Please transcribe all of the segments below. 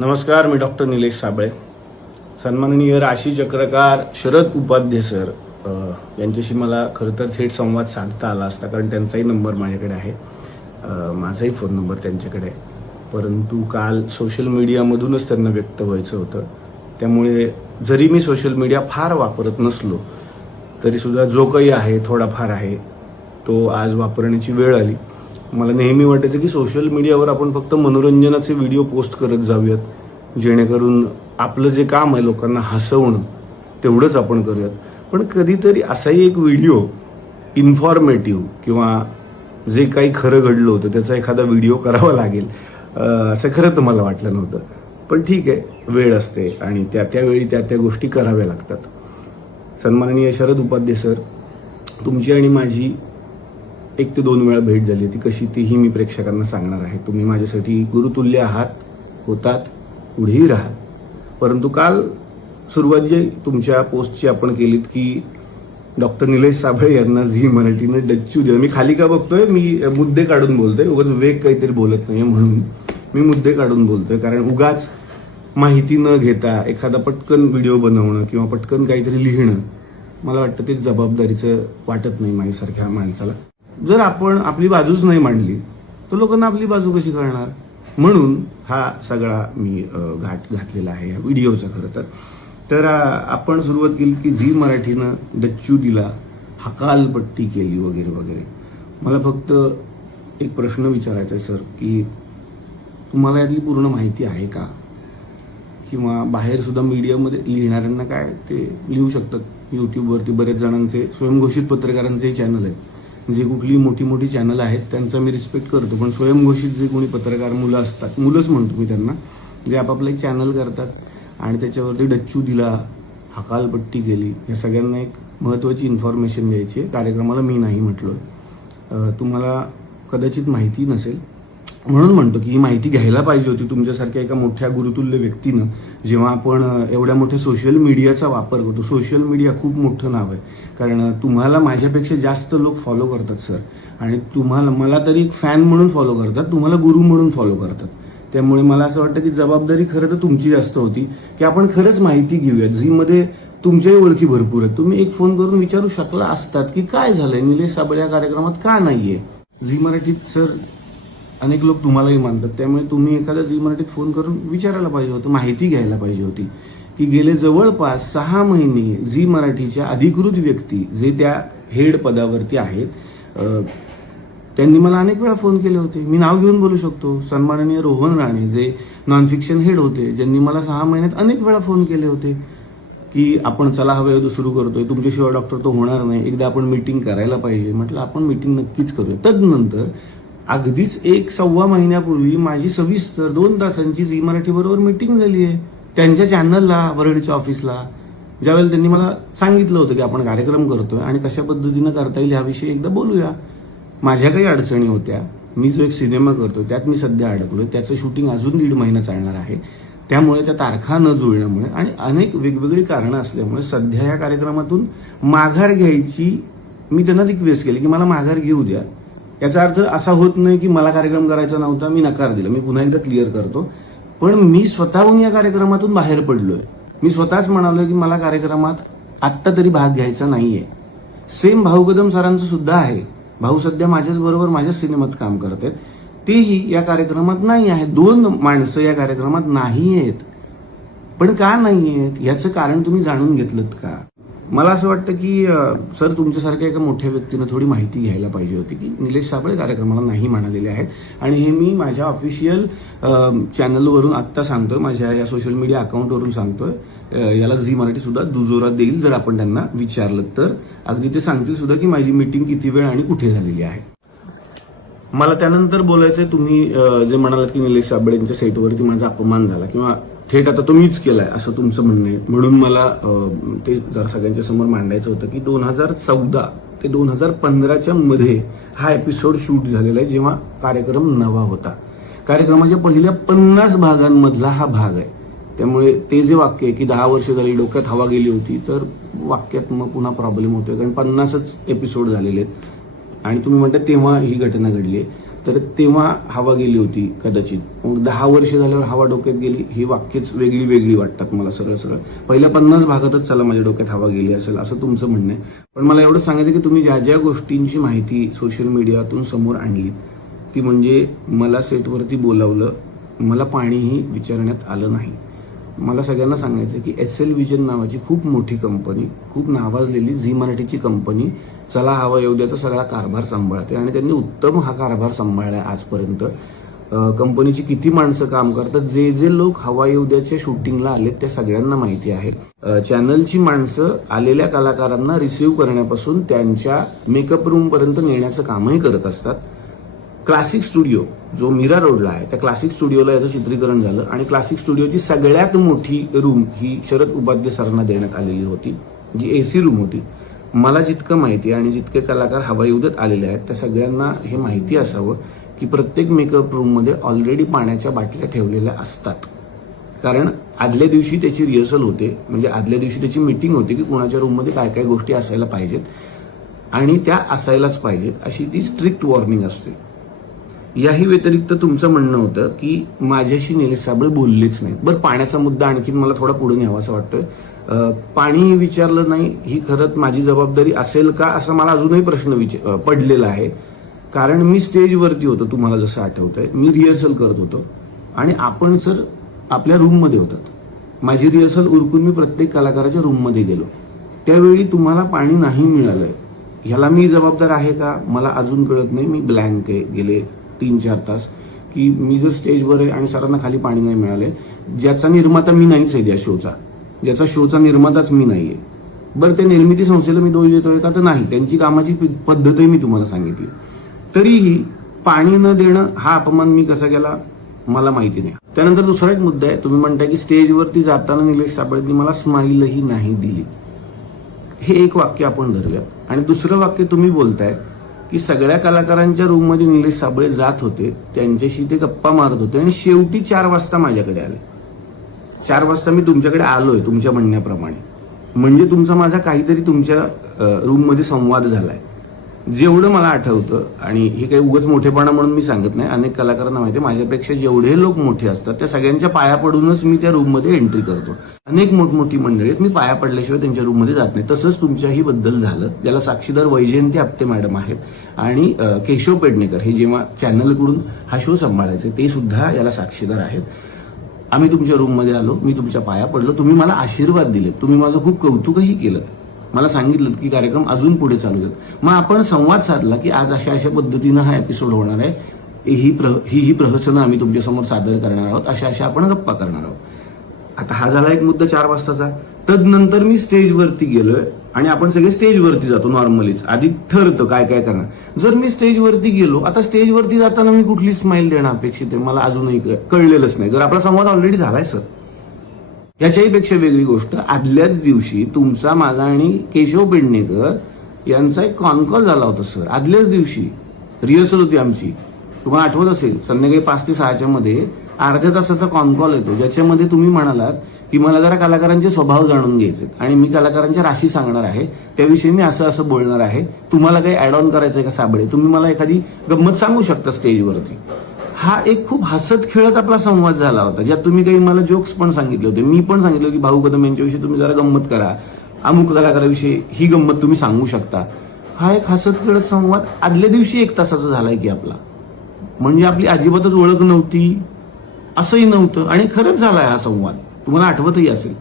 नमस्कार मी डॉक्टर निलेश साबळे. सन्माननीय राशी चक्रकार शरद उपाध्ये सर यांच्याशी मला खरं तर थेट संवाद साधता आला असता कारण त्यांचाही नंबर माझ्याकडे आहे. माझाही फोन नंबर त्यांच्याकडे आहे. परंतु काल सोशल मीडियामधूनच त्यांना व्यक्त व्हायचं होतं. त्यामुळे जरी मी सोशल मीडिया फार वापरत नसलो तरीसुद्धा जो काही आहे थोडाफार आहे तो आज वापरण्याची वेळ आली. मला नेहमी वाटायचं की सोशल मीडियावर आपण फक्त मनोरंजनाचे व्हिडिओ पोस्ट करत जाऊयात. जेणेकरून आपलं जे काम आहे लोकांना हसवणं तेवढंच आपण करूयात. पण कधीतरी असाही एक व्हिडिओ इन्फॉर्मेटिव्ह किंवा जे काही खरं घडलं होतं त्याचा एखादा व्हिडिओ करावा लागेल. असं खरं तर मला वाटलं नव्हतं. पण ठीक आहे वेळ असते आणि त्या त्यावेळी त्या त्या गोष्टी कराव्या लागतात. सन्माननीय शरद उपाध्ये सर तुमची आणि माझी एक ते दोन वेळा भेट झाली ती कशी तीही मी प्रेक्षकांना सांगणार आहे. तुम्ही माझ्यासाठी गुरुतुल्य आहात होतात पुढेही राहाल परंतु काल सुरुवात जे तुमच्या पोस्टची आपण केलीत की डॉक्टर निलेश साबळे यांना झी मराठीने डच्चू दिलं. मी खाली का बघतोय? मी मुद्दे काढून बोलतोय. उगाच वेग काहीतरी बोलत नाही म्हणून मी मुद्दे काढून बोलतोय. कारण उगाच माहिती न घेता एखादा पटकन व्हिडिओ बनवणं किंवा पटकन काहीतरी लिहिणं मला वाटतं ते जबाबदारीचं वाटत नाही माझ्यासारख्या माणसाला. जर आपण आपली बाजूच नाही मांडली तर लोकांना आपली बाजू कशी कळणार? म्हणून हा सगळा मी घात घाट घातलेला आहे या व्हिडिओचा खरं तर. तर आपण सुरुवात केली की झी मराठीनं डच्चू दिला हकालपट्टी केली वगैरे वगैरे. मला फक्त एक प्रश्न विचारायचा आहे सर की तुम्हाला यातली पूर्ण माहिती आहे का? किंवा बाहेर सुद्धा मीडियामध्ये लिहिणाऱ्यांना काय ते लिहू शकतात? युट्यूबवरती बरेच जणांचे स्वयंघोषित पत्रकारांचे चॅनल आहेत. जे कुठली मोठी मोठी चॅनल आहेत त्यांचा मी रिस्पेक्ट करतो. पण स्वयंघोषित जे कोणी पत्रकार मुलं असतात मुलंच म्हणतो मी त्यांना जे आपापलं एक चॅनल करतात आणि त्याच्यावरती डच्चू दिला हकालपट्टी केली या सगळ्यांना एक महत्त्वाची इन्फॉर्मेशन द्यायची आहे. कार्यक्रमाला मी नाही म्हटलो तुम्हाला कदाचित माहिती नसेल म्हणून म्हणतो की ही माहिती घ्यायला पाहिजे होती तुमच्यासारख्या एका मोठ्या गुरुतुल्य व्यक्तीनं जेव्हा आपण एवढ्या मोठ्या सोशल मीडियाचा वापर करतो. सोशल मीडिया खूप मोठं नाव आहे. कारण तुम्हाला माझ्यापेक्षा जास्त लोक फॉलो करतात सर आणि तुम्हाला मला तरी एक फॅन म्हणून फॉलो करतात तुम्हाला गुरु म्हणून फॉलो करतात. त्यामुळे मला असं वाटतं की जबाबदारी खरं तर तुमची जास्त होती. की आपण खरंच माहिती घेऊयात झीमध्ये तुमच्याही ओळखी भरपूर आहेत. तुम्ही एक फोन करून विचारू शकला असतात की काय झालंय? निलेश साबळे या कार्यक्रमात का नाहीये? झी मराठीत सर अनेक लोक तुम्हालाही मानतात. त्यामुळे तुम्ही एखाद्या झी मराठीत फोन करून विचारायला पाहिजे होतं माहिती घ्यायला पाहिजे होती. की गेले जवळपास सहा महिने झी मराठीच्या अधिकृत व्यक्ती जे त्या हेड पदावरती आहेत त्यांनी मला अनेक वेळा फोन केले होते. मी नाव घेऊन बोलू शकतो. सन्माननीय रोहन राणे जे नॉन फिक्शन हेड होते ज्यांनी मला सहा महिन्यात अनेक वेळा फोन केले होते की आपण चला हवे होतं सुरू करतोय तुमच्याशिवाय डॉक्टर तो होणार नाही. एकदा आपण मीटिंग करायला पाहिजे. म्हटलं आपण मीटिंग नक्कीच करूया. तदनंतर अगदीच एक सव्वा महिन्यापूर्वी माझी सविस्तर दोन तासांची झी मराठी बरोबर मीटिंग झाली आहे. त्यांच्या चॅनलला वरळीच्या ऑफिसला ज्यावेळेला त्यांनी मला सांगितलं होतं की आपण कार्यक्रम करतोय आणि कशा पद्धतीनं करता येईल याविषयी एकदा बोलूया. माझ्या काही अडचणी होत्या. मी जो एक सिनेमा करतो त्यात मी सध्या अडकलो त्याचं शूटिंग अजून दीड महिना चालणार आहे. त्यामुळे त्या तारखा न जुळण्यामुळे आणि अनेक वेगवेगळी कारणं असल्यामुळे सध्या या कार्यक्रमातून माघार घ्यायची मी त्यांना रिक्वेस्ट केली की मला माघार घेऊ द्या. याचा अर्थ असा होत नाही की मला कार्यक्रम करायचा नव्हता मी नकार दिला. मी पुन्हा एकदा क्लिअर करतो. पण मी स्वतःहून या कार्यक्रमातून बाहेर पडलोय. मी स्वतःच म्हणालोय की मला कार्यक्रमात आत्ता तरी भाग घ्यायचा नाहीये. सेम भाऊ कदम सरांचं सुद्धा आहे. भाऊ सध्या माझ्याच बरोबर माझ्याच सिनेमात काम करत आहेत तेही या कार्यक्रमात नाही आहेत. दोन माणसं या कार्यक्रमात नाही आहेत पण का नाही आहेत याचं कारण तुम्ही जाणून घेतलं का? मला असं वाटतं की सर तुमच्यासारख्या एका मोठ्या व्यक्तीनं थोडी माहिती घ्यायला पाहिजे होती की निलेश साबळे कार्यक्रमाला नाही म्हणालेले आहेत. आणि हे मी माझ्या ऑफिशियल चॅनलवरून आत्ता सांगतोय माझ्या या सोशल मीडिया अकाउंटवरून सांगतोय. याला झी मराठी सुद्धा दुजोरात देईल जर आपण त्यांना विचारलं तर. अगदी ते सांगतील सुद्धा की माझी मीटिंग किती वेळ आणि कुठे झालेली आहे. मला त्यानंतर बोलायचं तुम्ही जे म्हणालात की निलेश साबळे यांच्या सेटवरती माझा अपमान झाला किंवा थेट आता तुम्हीच केलाय असं तुमचं म्हणणं आहे. म्हणून मला ते जरा सगळ्यांच्या समोर मांडायचं होतं की दोन हजार चौदा ते दोन हजार पंधराच्या मध्ये हा एपिसोड शूट झालेला आहे जेव्हा कार्यक्रम नवा होता. कार्यक्रमाच्या पहिल्या पन्नास भागांमधला हा भाग आहे. त्यामुळे ते जे वाक्य आहे की दहा वर्ष झाली डोक्यात हवा गेली होती तर वाक्यात मग पुन्हा प्रॉब्लेम होतोय. कारण पन्नासच एपिसोड झालेले आहेत. आणि तुम्ही म्हणता तेव्हा ही घटना घडली आहे. तर तेव्हा हवा गेली होती कदाचित. मग दहा वर्ष झाल्यावर हवा डोक्यात गेली. ही वाक्यच वेगळी वेगळी वाटतात मला सरळ सरळ. पहिल्या पन्नास भागातच चला माझ्या डोक्यात हवा गेली असेल असं तुमचं म्हणणं आहे. पण मला एवढं सांगायचं की तुम्ही ज्या ज्या गोष्टींची माहिती सोशल मीडियातून समोर आणली ती म्हणजे मला सेटवरती बोलावलं मला पाणीही विचारण्यात आलं नाही. मला सगळ्यांना सांगायचं की एस एल विजन नावाची खूप मोठी कंपनी खूप नावाजलेली झी मराठीची कंपनी चला हवा येऊ द्याचा सगळा कारभार सांभाळते. आणि त्यांनी उत्तम हा कारभार सांभाळला आजपर्यंत. कंपनीची किती माणसं काम करतात जे जे लोक हवा येऊ द्याच्या शूटिंगला आलेत त्या सगळ्यांना माहिती आहे. चॅनलची माणसं आलेल्या कलाकारांना रिसिव्ह करण्यापासून त्यांच्या मेकअप रूम पर्यंत नेण्याचं कामही करत असतात. क्लासिक स्टुडिओ जो मीरा रोडला आहे त्या क्लासिक स्टुडिओला याचं चित्रीकरण झालं आणि क्लासिक स्टुडिओची सगळ्यात मोठी रूम ही शरद उपाध्य सरांना देण्यात आलेली होती जी एसी रूम होती. मला जितकं माहिती आहे आणि जितके कलाकार हवाई उदत आलेले आहेत त्या सगळ्यांना हे माहिती असावं की प्रत्येक मेकअप रूममध्ये ऑलरेडी पाण्याच्या बाटल्या ठेवलेल्या असतात. कारण आदल्या दिवशी त्याची रिहर्सल होते म्हणजे आदल्या दिवशी त्याची मीटिंग होते की कोणाच्या रूममध्ये काय काय गोष्टी असायला पाहिजेत. आणि त्या असायलाच पाहिजेत अशी ती स्ट्रिक्ट वॉर्निंग असते. याही व्यतिरिक्त तुमचं म्हणणं होतं की माझ्याशी निलेश साबळे बोललेच नाहीत. बरं पाण्याचा मुद्दा आणखीन मला थोडा पुढे न्यावा असं वाटतोय पाणी विचारलं नाही ही खरंच माझी जबाबदारी असेल का असा मला अजूनही प्रश्न विच- पडलेला आहे. कारण मी स्टेजवरती होतो तुम्हाला जसं आठवतंय. मी रिहर्सल करत होतो. आणि आपण सर आपल्या रूममध्ये होतात. माझी रिहर्सल उरकून मी प्रत्येक कलाकाराच्या रूममध्ये गेलो. त्यावेळी तुम्हाला पाणी नाही मिळालंय. ह्याला मी जबाबदार आहे का? मला अजून कळत नाही. मी ब्लँक आहे गेले तीन चार तास की मी जर स्टेजवर आहे आणि सरांना खाली पाणी नाही मिळाले ज्याचा निर्माता मी नाहीच आहे त्या शोचा. ज्याचा शोचा निर्माताच मी नाहीये. बरं ते निर्मिती संस्थेला मी दोष देतोय का? तर नाही. त्यांची कामाची पद्धतही मी तुम्हाला सांगितली. तरीही पाणी न देणं हा अपमान मी कसा केला? मला माहिती नाही. त्यानंतर दुसरा एक मुद्दा आहे. तुम्ही म्हणताय की स्टेजवरती जाताना निलेश साबळेंनी मला स्माईलही नाही दिली. हे एक वाक्य आपण धरूया आणि दुसरं वाक्य तुम्ही बोलताय की सगळ्या कलाकारांच्या रूममध्ये निलेश साबळे जात होते त्यांच्याशी ते गप्पा मारत होते आणि शेवटी चार वाजता माझ्याकडे आले. चार वाजता मी तुमच्याकडे आलोय तुमच्या म्हणण्याप्रमाणे. म्हणजे तुमचा माझा काहीतरी तुमच्या रूममध्ये संवाद झालाय. जेवढं मला आठवतं आणि हे काही उगाच मोठेपणा म्हणून मी सांगत नाही अनेक कलाकारांना माहिती आहे, माझ्यापेक्षा जेवढे लोक मोठे असतात त्या सगळ्यांच्या पाया पडूनच मी त्या रूममध्ये एंट्री करतो. अनेक मोठमोठी मंडळी आहेत मी पाया पडल्याशिवाय त्यांच्या रूममध्ये जात नाही. तसंच तुमच्याही बद्दल झालं ज्याला साक्षीदार वैजयंती आपटे मॅडम आहेत आणि केशव पेडणेकर हे जेव्हा चॅनलकडून हा शो सांभाळायचे ते सुद्धा याला साक्षीदार आहेत. आम्ही तुमच्या रूममध्ये आलो मी तुमच्या पाया पडलो तुम्ही मला आशीर्वाद दिलेत तुम्ही माझं खूप कौतुकही केलं मला सांगितलं की कार्यक्रम अजून पुढे चालू देत मग आपण संवाद साधला की आज अशा अशा पद्धतीनं हा एपिसोड होणार आहे. ही प्र ही ही प्रहसनं आम्ही तुमच्यासमोर सादर करणार आहोत. अशा अशा आपण गप्पा करणार आहोत. आता हा झाला एक मुद्दा चार वाजताचा. तदनंतर मी स्टेजवरती गेलोय आणि आपण सगळे स्टेजवरती जातो नॉर्मलीच. आधी ठरतं काय काय करणार. जर मी स्टेजवरती गेलो आता स्टेजवरती जाताना मी कुठली स्माईल देणं अपेक्षित आहे? मला अजूनही कळलेलंच नाही. जर आपला संवाद ऑलरेडी झालाय सर. याच्याही पेक्षा वेगळी गोष्ट आदल्याच दिवशी तुमचा माझा आणि केशव पेडणेकर यांचा एक कॉनकॉल झाला होता सर आदल्याच दिवशी. रिहर्सल होती आमची. तुम्हाला आठवत असेल संध्याकाळी पाच ते सहाच्या मध्ये अर्ध्या तासाचा कॉनकॉल येतो ज्याच्यामध्ये तुम्ही म्हणालात की मला जरा कलाकारांचे स्वभाव जाणून घ्यायचे आणि मी कलाकारांच्या राशी सांगणार आहे. त्याविषयी मी असं असं बोलणार आहे. तुम्हाला काही ऍड ऑन करायचं आहे का साबळे? तुम्ही मला एखादी गंमत सांगू शकता स्टेजवरती हा एक खूप हसत खेळत आपला संवाद झाला होता ज्यात तुम्ही काही मला जोक्स पण सांगितले होते. मी पण सांगितलं की भाऊ कदम यांच्याविषयी तुम्ही जरा गंमत करा. अमुक कलाकाराविषयी ही गंमत तुम्ही सांगू शकता. हा एक हसत खेळत संवाद आदल्या दिवशी एक तासाचा झालाय की आपला. म्हणजे आपली अजिबातच ओळख नव्हती असंही नव्हतं आणि खरंच झालाय हा संवाद. तुम्हाला आठवतही असेल.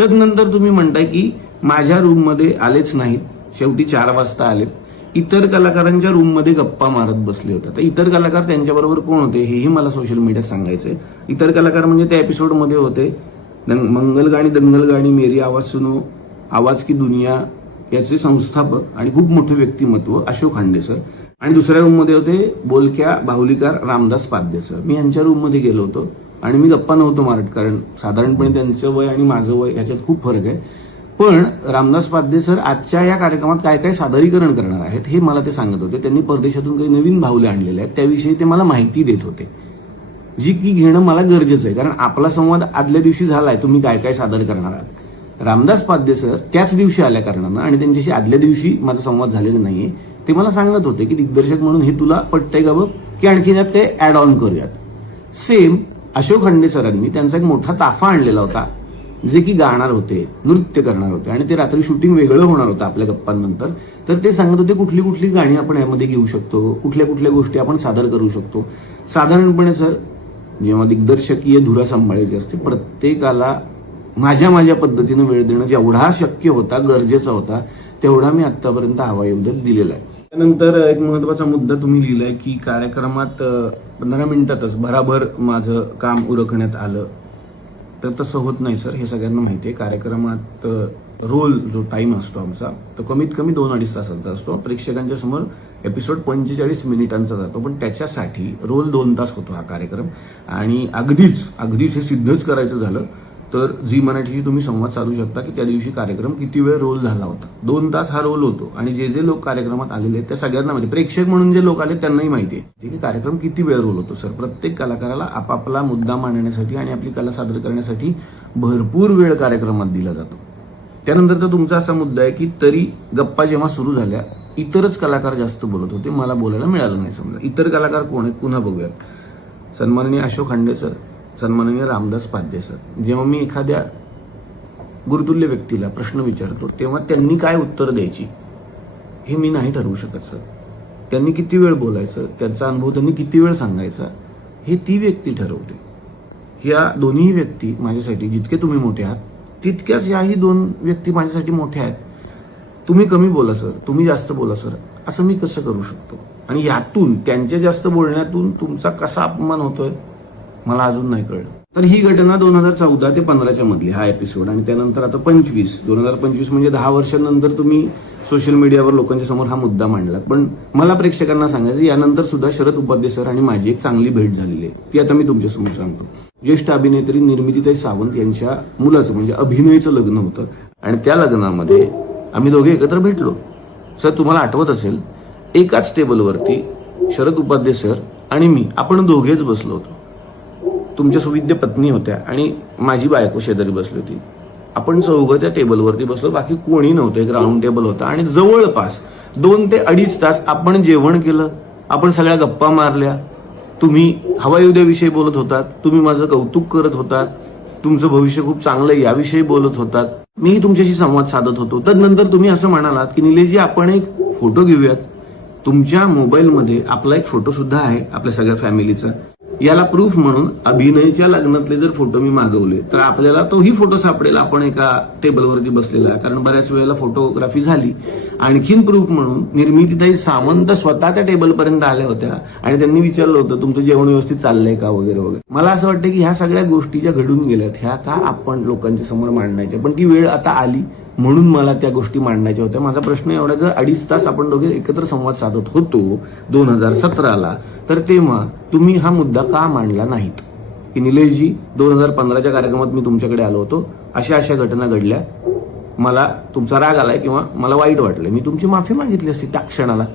तदनंतर तुम्ही म्हणताय की माझ्या रूममध्ये आलेच नाहीत. शेवटी चार वाजता आलेत. इतर कलाकारांच्या रूममध्ये गप्पा मारत बसले होते. तर इतर कलाकार त्यांच्याबरोबर कोण होते हेही मला सोशल मीडियात सांगायचंय. इतर कलाकार म्हणजे त्या एपिसोडमध्ये होते दंग- मंगल गाणी दंगल गाणी मेरी आवाज सुनो आवाज की दुनिया याचे संस्थापक आणि खूप मोठे व्यक्तिमत्व अशोक खांडे सर आणि दुसऱ्या रूममध्ये होते बोलक्या बाहुलीकार रामदास पाध्ये सर मी यांच्या रूममध्ये गेलो होतो आणि मी गप्पा नव्हतो मारत कारण साधारणपणे त्यांचं वय आणि माझं वय याच्यात खूप फरक आहे. पण रामदास पाध्ये सर आजच्या या कार्यक्रमात काय काय सादरीकरण करणार आहेत हे मला ते सांगत होते. त्यांनी परदेशातून काही नवीन भावले आणलेले आहेत. त्याविषयी ते मला माहिती देत होते. जी की घेणं मला गरजेचं आहे. कारण आपला संवाद आदल्या दिवशी झालाय. तुम्ही काय काय सादर करणार आहात? रामदास पाध्ये सर त्याच दिवशी आल्या कारणानं आणि त्यांच्याशी आदल्या दिवशी माझा संवाद झालेला नाहीये. ते मला सांगत होते की दिग्दर्शक म्हणून हे तुला पटतंय का बघ? की आणखीन यात ते ऍड ऑन करूयात. सेम अशोक खंडे सरांनी त्यांचा एक मोठा ताफा आणलेला होता. जे की गाणार होते नृत्य करणार होते आणि ते रात्री शूटिंग वेगळं होणार होतं आपल्या गप्पांनंतर तर ते सांगत होते कुठली कुठली गाणी आपण यामध्ये घेऊ शकतो कुठल्या कुठल्या गोष्टी आपण सादर करू शकतो. साधारणपणे सर जेव्हा दिग्दर्शकीय धुरा सांभाळायची असते प्रत्येकाला माझ्या माझ्या पद्धतीनं वेळ देणं जेवढा शक्य होता गरजेचा होता तेवढा मी आतापर्यंत हवायुद्धात दिलेला आहे. त्यानंतर एक महत्त्वाचा मुद्दा तुम्ही लिहिलाय की कार्यक्रमात पंधरा मिनिटातच भराभर माझं काम उरकण्यात आलं. तर तसं होत नाही सर. हे सगळ्यांना माहिती आहे. कार्यक्रमात रोल जो टाईम असतो आमचा तो कमीत कमी दोन अडीच तासांचा असतो. प्रेक्षकांच्या समोर एपिसोड पंचेचाळीस मिनिटांचा जातो. पण त्याच्यासाठी रोल दोन तास होतो हा कार्यक्रम. आणि अगदीच अगदीच हे सिद्धच करायचं झालं. तर झी मराठीशी तुम्ही संवाद साधू शकता की त्या दिवशी कार्यक्रम किती वेळ रोल झाला होता. दोन तास हा रोल होतो आणि जे जे लोक कार्यक्रमात आलेले आहेत त्या सगळ्यांना माहिती प्रेक्षक म्हणून जे लोक आले त्यांनाही माहिती आहे. म्हणजे की कार्यक्रम किती वेळ रोल होतो सर? प्रत्येक कलाकाराला आपापला मुद्दा मांडण्यासाठी आणि आपली कला सादर करण्यासाठी भरपूर वेळ कार्यक्रमात दिला जातो. त्यानंतरचा तुमचा असा मुद्दा आहे की तरी गप्पा जेव्हा सुरू झाल्या इतरच कलाकार जास्त बोलत होते. मला बोलायला मिळालं नाही समजा. इतर कलाकार कोण आहेत? पुन्हा बघूयात. सन्माननीय अशोक खांडे सर. सन्माननीय रामदास पाध्ये सर जेव्हा मी एखाद्या गुरुतुल्य व्यक्तीला प्रश्न विचारतो तेव्हा त्यांनी काय उत्तर द्यायची हे मी नाही ठरवू शकत सर. त्यांनी किती वेळ बोलायचं त्यांचा अनुभव त्यांनी किती वेळ सांगायचा हे ती व्यक्ती ठरवते. ह्या दोन्ही व्यक्ती माझ्यासाठी जितके तुम्ही मोठे आहात तितक्याच याही दोन व्यक्ती माझ्यासाठी मोठ्या आहेत. तुम्ही कमी बोला सर. तुम्ही जास्त बोला सर. असं मी कसं करू शकतो? आणि यातून त्यांच्या जास्त बोलण्यातून तुमचा कसा अपमान होतोय? मला अजून नाही कळलं. तर ही घटना दोन हजार चौदा ते पंधराच्या मधली हा एपिसोड आणि त्यानंतर आता पंचवीस. दोन हजार पंचवीस म्हणजे दहा वर्षांनंतर तुम्ही सोशल मीडियावर लोकांच्या समोर हा मुद्दा मांडला पण मला प्रेक्षकांना सांगायचं यानंतर सुद्धा शरद उपाध्ये सर आणि माझी एक चांगली भेट झालेली आहे. ती आता मी तुमच्यासमोर सांगतो. ज्येष्ठ अभिनेत्री निर्मितीताई सावंत यांच्या मुलाचं म्हणजे अभिनयचं लग्न होतं. आणि त्या लग्नामध्ये आम्ही दोघे एकत्र भेटलो. सर तुम्हाला आठवत असेल एकाच टेबलवरती शरद उपाध्ये सर आणि मी आपण दोघेच बसलो होतो. तुमच्या सुविद्य पत्नी होत्या आणि माझी बायको शेजारी बसली होती. आपण चौघं त्या टेबलवरती बसलो बाकी कोणी नव्हतं. एक राऊंड टेबल होता आणि जवळपास दोन ते अडीच तास आपण जेवण केलं. आपण सगळ्या गप्पा मारल्या. तुम्ही हवायुद्याविषयी बोलत होतात. तुम्ही माझं कौतुक करत होतात. तुमचं भविष्य खूप चांगलं याविषयी बोलत होतात. मीही तुमच्याशी संवाद साधत होतो. तर नंतर तुम्ही असं म्हणालात की निलेशजी आपण एक फोटो घेऊयात. तुमच्या मोबाईलमध्ये आपला एक फोटो सुद्धा आहे आपल्या सगळ्या फॅमिलीचा याला प्रूफ म्हणून अभिनयच्या लग्नातले जर फोटो मी मागवले तर आपल्याला तोही फोटो सापडेल. आपण एका टेबलवरती बसलेला. कारण बऱ्याच वेळेला फोटोग्राफी झाली. आणखीन प्रूफ म्हणून निर्मितीताई सावंत स्वतः त्या टेबलपर्यंत आल्या होत्या आणि त्यांनी विचारलं होतं तुमचं जेवण व्यवस्थित चाललंय का? वगैरे वगैरे. मला असं वाटतं की ह्या सगळ्या गोष्टी ज्या घडून गेल्यात ह्या का आपण लोकांच्या समोर मांडण्याच्या. पण ती वेळ आता आली. म्हणून मला त्या गोष्टी मांडायच्या होत्या. माझा प्रश्न एवढा जर अडीच तास आपण दोघे एकत्र संवाद साधत होतो दोन हजार सतराला तर तेव्हा तुम्ही हा मुद्दा का मांडला नाहीत? की निलेशजी दोन हजार पंधराच्या कार्यक्रमात मी तुमच्याकडे आलो होतो. अशा अशा घटना घडल्या. मला तुमचा राग आलाय किंवा मला वाईट वाटलं मी तुमची माफी मागितली असती त्या क्षणाला.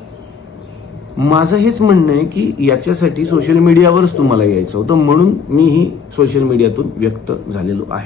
माझं हेच म्हणणं आहे की याच्यासाठी सोशल मीडियावरच तुम्हाला यायचं होतं. म्हणून मी ही सोशल मीडियातून व्यक्त झालेलो आहे.